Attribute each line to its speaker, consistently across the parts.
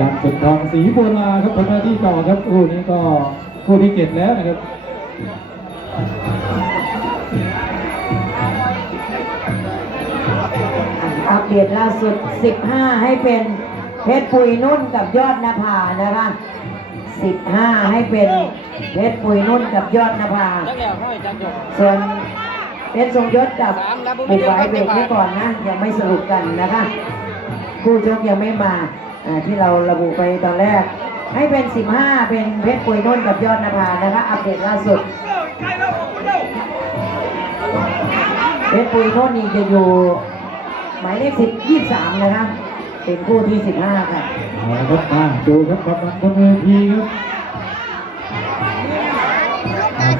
Speaker 1: ดันสุดทองสีโบราครับทำหน้าที่ต่อครับคู่นี้ก็คู่ที่เจ็ดแล้วนะครับ
Speaker 2: อัปเดตล่าสุด 15 ให้เป็นเพชรปุยนุ่นกับยอดนภานะคะ 15 ให้เป็นเพชรปุยนุ่นกับยอดนภา ส่วนเพชรทรงยศกับบุกไหวเบรกไว้ก่อนนะ ยังไม่สรุปกันนะคะ คู่ชกยังไม่มา ที่เราระบุไปตอนแรก ให้เป็น 15 เป็นเพชรปุยนุ่นกับยอดนภานะคะอัปเดตล่าสุดเพชรปุยนุ่นนี่จะอยู่หมายเลข10 23 นะคะเป็นคู่ที่ 15 ค่ะ
Speaker 1: เอาละครับมาดูครับกำลังบนเวทีครับ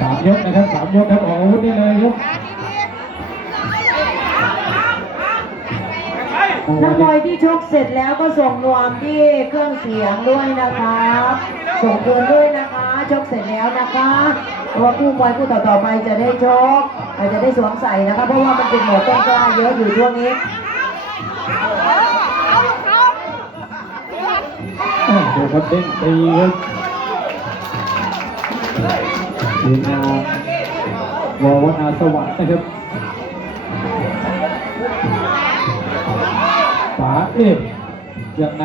Speaker 1: สามยกนะครับสามยกครับออกอาวุธได้เลยครับ
Speaker 2: นักมวยที่ชกเสร็จแล้วก็ส่งนวมที่เครื่องเสียงด้วยนะคะส่งคืนด้วยนะคะ ชกเสร็จแล้วนะคะเพราะว่าผู้มวยผู้ต่อๆไปจะได้ชกอาจจะได้สวมใส่นะคะเพราะว่ามันเป็นหมวดต้นกล้าเยอะอยู่ช่วงนี้
Speaker 1: อ่าดูครับเด้งตีครับทีมงานวอวนาสวัสดิ์นะครับ เอฟยังไง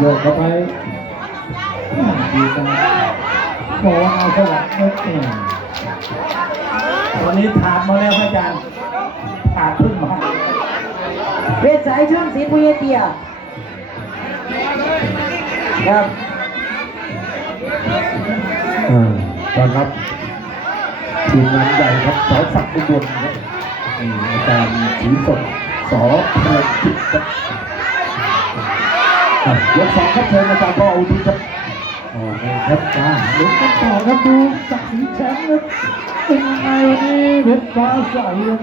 Speaker 1: โยกเข้าไปดีนะวอกวนาสวัสดิ์ครับเนี่ย
Speaker 3: วันนี้ถามมาแล้วอาจารย์ถามพึ่งมา
Speaker 2: เพชรสายช่องสีพุยเตีย ครับ
Speaker 1: อ่าต้อนรับทีมงานใหญ่ครับสอศักดิ์อุบลครับนี่อาจารย์สีสดสอพระจิตครับอะยกสองครับเชิญอาจารย์พ่ออุทิศครับอ๋อนี่ครับมาลุ้นกันต่อครับดูศักดิ์ศรีแชมป์ครับเป็นยังไงวันนี้เพชรฟ้าใสครับ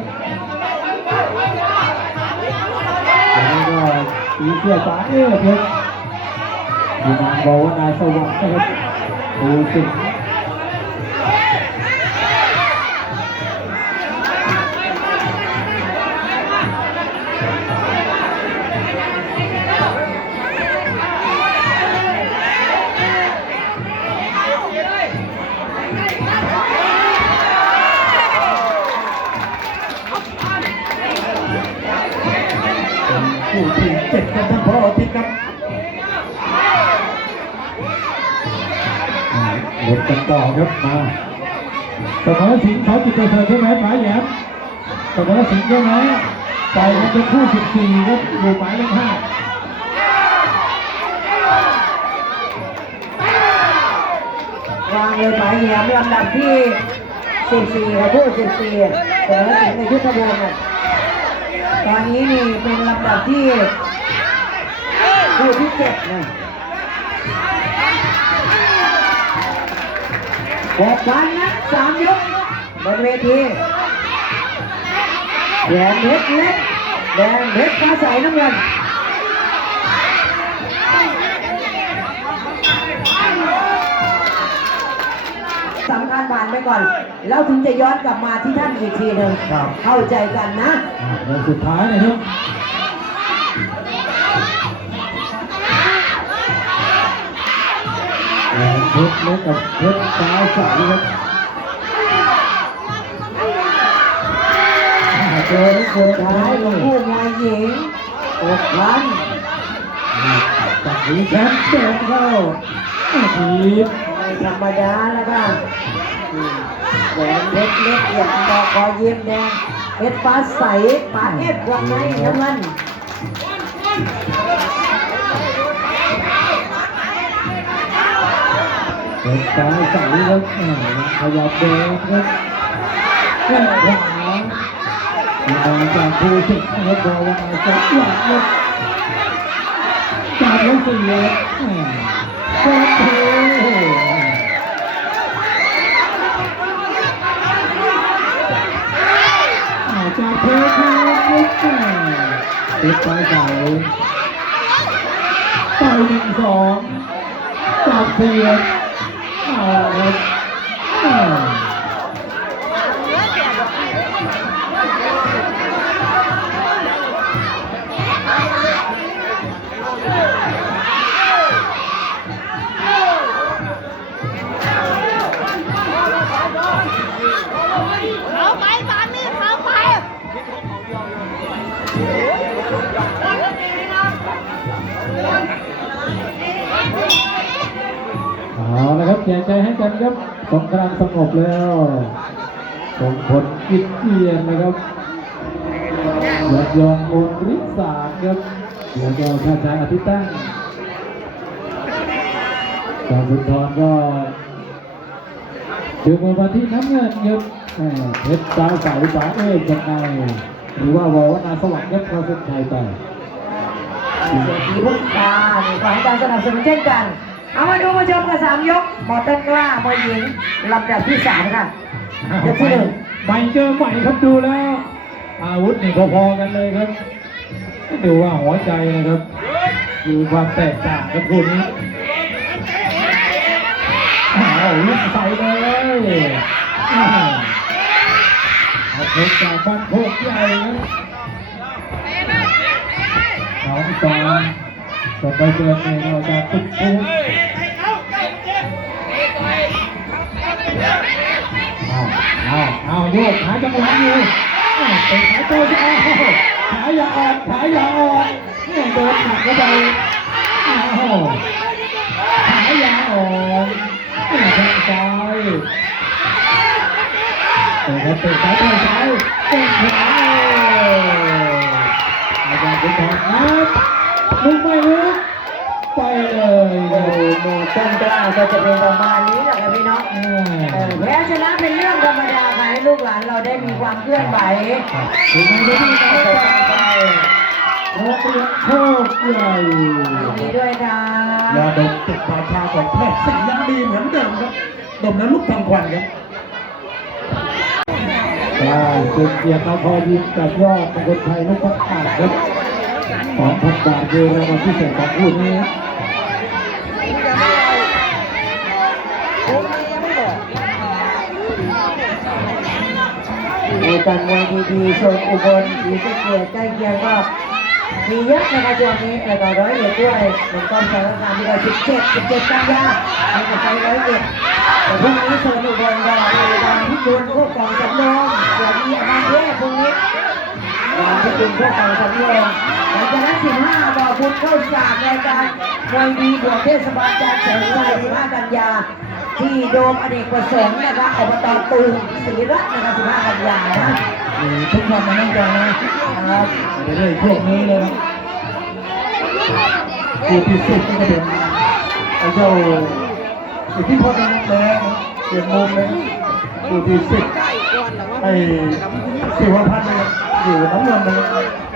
Speaker 1: แล้วก็สีเสื้อสาเอฟครั บทีมงานบอกว่านายสวัสดิ์นะครับดูสิ
Speaker 3: เป็นผู้ที่เจ็ดครับท่านพ่ออาทิตย์ครับ
Speaker 1: หมดกันต่อครับมาสมรสิงห์เขาจิตเสริฐใช่ไหมป๋ายแหยมสมรสิงห์ใช่ไหมใจกันเป็นคู่สิบสี่ครับอยู่หมายเลขห้าวา
Speaker 2: งเลยหมายแหมลำดับที่ 14ค่ะผู้14แต่ละสิงห์ในยุทธภูมิอะตอนนี้นี่เป็นลำดับที่ผู้ที่เจ็ดนะ บอกกันนะสามยกบนเวทีแดงเพชรเล็กแดงเพชรฟ้าใสน้ำเงินสำคัญผ่านไปก่อน แล้วถึงจะย้อนกลับมาที่ท่านอีกทีหนึ่ง
Speaker 1: ครับ
Speaker 2: เข้าใจกันนะ
Speaker 1: อ่าในสุดท้ายนะครับ แหลมเพชรเล็กกับเพชรฟ้าใสครับเจอแล้วเจอ
Speaker 2: ท้า
Speaker 1: ยเลย
Speaker 2: ผู้มวยหญิงหกพัน
Speaker 1: จากสีแชมป์เดินเข้าทีบ
Speaker 2: ไม่ธรรมดาแล้วก็อืมแหวนเพชรเล็กเหลี่ยมดอกคอเยี่ยมแดงเพชรฟ้าใสฟ้าเอฟวงในน้ำเงิน
Speaker 1: เป็นฟ้าใสครับอ่าขยับเดินครับแข้งขวามีบอลจากภูสิทธิ์นะครับบอลวางจับหลังครับจับแล้วเสียอ่าโคตรเท่อ่าจับเทครับอ่าติดไปเสาต่อยหนึ่งสองจับาวเสียบ เอ ละครับแจกใจให้กันครับสงกรานต์สงบแล้วส่งผลกิจเกียนนะครับยอดยองโอนริสารครับแล้วก็ชาติชายอาทิตย์ตั้งจอมบุญทรก็ถึงมาที่น้ำเงินครับแหม่เพชรสาวสายสาเอ้ยยังไงหรือว่าวอวนาสวรรค์ครับเข้าเส้นชัยไป
Speaker 2: เศรษฐีพุทธานี่ขอให้การสนับสนุนเช่นกัน เอามาดูมาชมกันสามยกหมอต้นกล้ามวยหญิงลำดับที่สามค่ะยกที่หนึ่ง
Speaker 1: ใหม่เจอใหม่ครับดูแล้ว อาวุธนี่พอๆกันเลยครับดูว่าหัวใจนะครับอยู่ความแตกต่างกับคู่นี้อ้าลุกใส่เลยเอาเพชรจากบ้านโคกใหญ่ครับน้องตอง จะไปเจอเองเราจะตุ๊กปุ๊กเอาเอาเอาโยกหาจังหวะอยู่อ้าวเตะขาโต้จะเอาขาอย่าออกขาอย่าออกเนี่ยโดนหนักเข้าไปอ้าขาอย่าออกเนี่ยทางซ้ายเตะครับเตะซ้ายเตะซ้ายเตะขวาอาจารย์คุณทองครับลุกไม่ ไปเลย
Speaker 2: โอ้โหหมู่ต้นกล้าก็จะเป็นประมาณนี้แหละครับพี่น้อง
Speaker 1: อ่
Speaker 2: เออาแพ้ชนะเป็นเรื่องธรรมดาค่ะให้ลูกหลานเราได้มีความเคลื่อนไหว
Speaker 1: ถึงแม้จะที่
Speaker 2: ต่
Speaker 1: ต่อ
Speaker 2: อ
Speaker 1: ไป
Speaker 2: ไป
Speaker 1: โรงเรียนโคกใหญ่
Speaker 2: ยินดีด้วยค่ะ
Speaker 3: ยาดมติดปลายชาของแพทย์สิ่งยังดีเหมือนเดิมครับดมนั้นลูกทางควันครับ
Speaker 1: ได้สุดเกียรติเราพอยิงกับยอดเป็นคนไทยลูกพักขาดครับสองพันบาทคือรางวัลพิเศษของคู่นี้
Speaker 2: มีการมวยดีๆโซนอุบลศรีสะเกียดใกล้เคียงก็มีเยอะนะครับช่วงนี้แต่ต่อร้อยเอ็ดด้วยเหมือนต้นสารคามที่เราสิบเจ็ดสิบเจ็ดกันยาในกับไปร้อยเอ็ดแต่พรุ่งนี้โซนอุบลก็มีการพิจูนพวกกองสำรองเดี๋ยวมีอาการแย่พรุ่งนี้ การพิจูนพวกกองสำรองหลังจากนั้นสิบห้าต่อคุณเข้าสามรายการมวยดีบวกเทศบาลจากเสริมชัยสิบห้ากันยา ที่โดมอเนกประสงค์นะคะอบตตูมศรีรัตน์นะคะสิบห้ากันยานะ
Speaker 3: ทุกวันมานั่งกันนะครับเรื่อยพวกนี้เลยครับคู่ที่สิบก็จะเป็นไอ้เจ้าสิทธิพจน์นักแดงเปลี่ยนมุมเลยคู่ที่สิบไอ้สิวพันธ์เลย อยู่น้ำเงินเลย